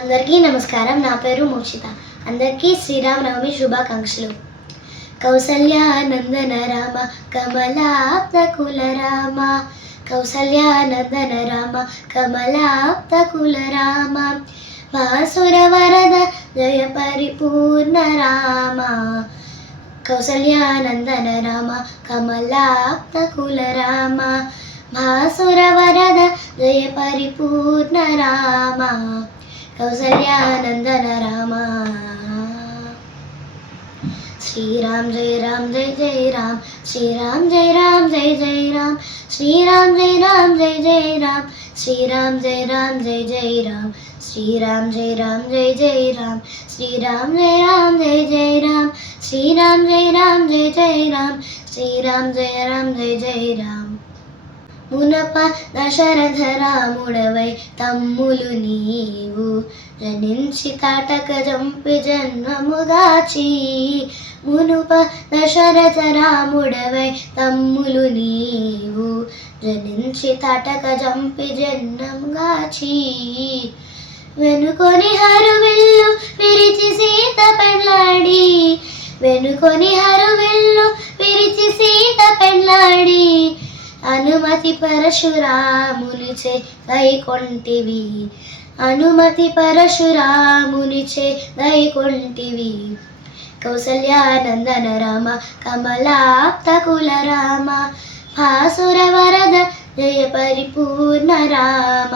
అందరికీ నమస్కారం. నా పేరు మోక్షిత. అందరికీ శ్రీరామనవమి శుభాకాంక్షలు. కౌసల్యానందన రామ కమలాప్తకుల రామ, కౌసల్యానందన రామ కమలాప్తకుల రామ, భాసుర వరద జయ పరిపూర్ణ రామ, కౌసల్యానందన రామ కమలాప్తకుల రామ, భాసుర వరద జయ పరిపూర్ణ రామ, కౌసల్యానందన రామ. శ్రీరామ్ జయ రామ్ జయ జయ రామ్, శ్రీరామ్ జయ రామ్ జయ జయ రామ్, శ్రీరామ్ జయ రామ్ జయ జయ రామ్, శ్రీరామ్ జయ రామ్ జయ జయ రామ్, శ్రీరామ్ జయ రామ్ జయ జయ రామ్, శ్రీరామ్ జయ రామ్ జయ జయ రామ్, శ్రీరామ్ జయ రామ్ జయ జయ రామ్, శ్రీరామ్ జయ రామ్ జయ జయ రామ్. మునప దశరథ రాముడవై తమ్ములు నీవు జనించి తాటక జంపి జన్మముగాచి, మునుప దశరథ రాముడవై తమ్ములు నీవు జనించి తాటక జంపి జన్మముగాచి, వెనుకొని హరువిల్లు విరిచి సీత పెళ్ళాడి, వెనుకొని హరువిల్లు విరిచి సీత పెళ్ళాడి, అనుమతి పరశురామునిచే దైకొంటివి, అనుమతి పరశురామునిచే దైకొంటివి, కౌసల్యానందన రామ కమలాప్తకుల రామ, భాసుర వరద జయ పరిపూర్ణ రామ,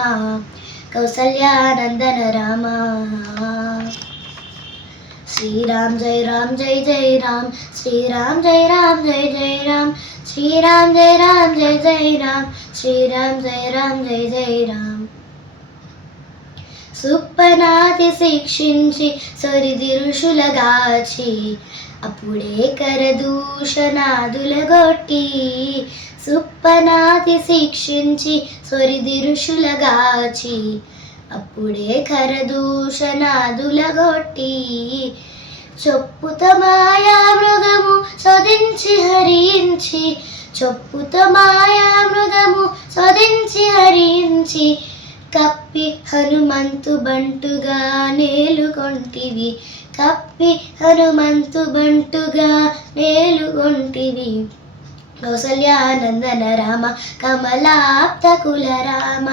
కౌసల్యానందన రామ. శ్రీరామ్ జయ రామ్ జయ జయ రామ్, శ్రీరామ్ జయ రామ్ జయ జయ రామ్, శ్రీరామ్ జయ రామ్ జయ జయ రామ్, శ్రీరామ్ జయ రామ్ జయ జయ రామ్. సుప్పనాతి శిక్షించి సొరిది ఋషులగాచి, అప్పుడే కరదూషణాదులగొట్టి, సుప్పనాతి శిక్షించి సొరిది ఋషులగాచి, అప్పుడే కరదూషణాదులగొట్టి, చొప్పుత మాయా మృగము సొదించి హరించి, చొప్పుత మాయా మృగము సొదించి హరించి, కప్పి హనుమంతు బంటుగా నేలుకొంటివి, కప్పి హనుమంతు బంటుగా నేలుకొంటివి, కౌసల్యానందన రామ కమలాప్తకుల రామ,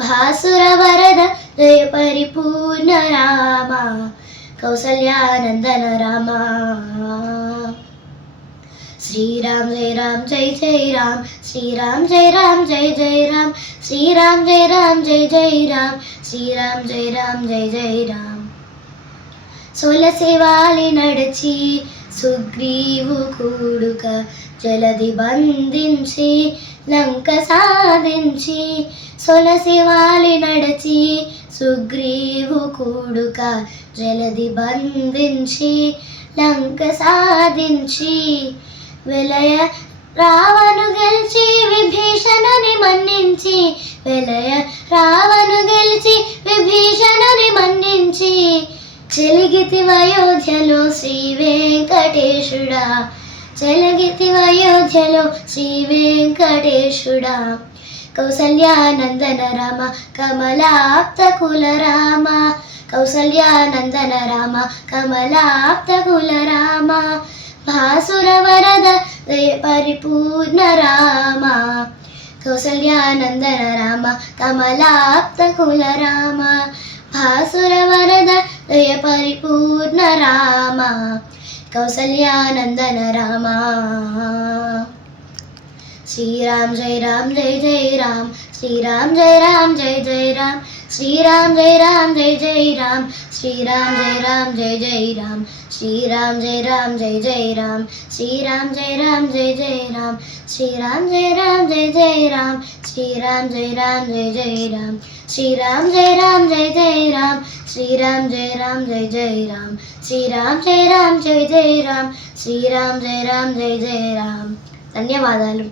భాసుర వరద జయ పరిపూర్ణ రామ, కౌసల్యానందన రామ. శ్రీరామ్ జయ రామ్ జయ జయ రామ్, శ్రీరామ్ జయ రామ్ జయ జయ రామ్, శ్రీరామ్ జయ రామ్ జయ జయ రామ్, శ్రీరామ్ జయ రామ్ జయ జయ రామ్. సొలసివాలి నడిచి సుగ్రీవు కూడుక జలది బంధించి లంక సాధించి, సొలసివాలి నడిచి సుగ్రీవు కూడుక జలది బంధించి లంక సాధించి, వెలయ రావణు గెలిచి విభీషణుని మన్నించి, వెలయ రావణు గెలిచి విభీషణుని మన్నించి, చెలిగితి అయోధ్యలో శ్రీ వెంకటేశుడా, చెలిగితి అయోధ్యలో శ్రీ వెంకటేశుడా, కౌసల్యానందన రామ కమలాప్తకుల రామ, కౌసల్యానందన రామ కమలాప్తకుల రామ, భాసుర వరద జయ పరిపూర్ణ రామ, కౌసల్యానందన రామ కమలాప్తకుల రామ, భాసుర వరద జయ పరిపూర్ణ రామ, కౌసల్యానందన రామ. శ్రీరామ్ జయ రామ్ జయ జయ రామ్, శ్రీరామ్ జయ రామ్ జయ జయ రామ్, శ్రీరామ్ జయ రామ్ జయ జయ రామ్, శ్రీరామ్ జయ రామ్ జయ జయ రామ్, శ్రీరామ్ జయ రామ్ జయ జయ రామ్, శ్రీరామ్ జయ రామ్ జయ జయ రామ్, శ్రీరామ్ జయ రామ్ జయ జయ రామ్, శ్రీరామ్ జయ రామ్ జయ జయ రామ్, శ్రీరామ్ జయ రామ్ జయ జయ రామ్, శ్రీరామ్ జయ రామ్ జయ జయ రామ్, శ్రీరామ్ జయ రామ్ జయ జయ రామ్, శ్రీరామ్ జయ రామ్ జయ జయ రామ్. ధన్యవాదాలు.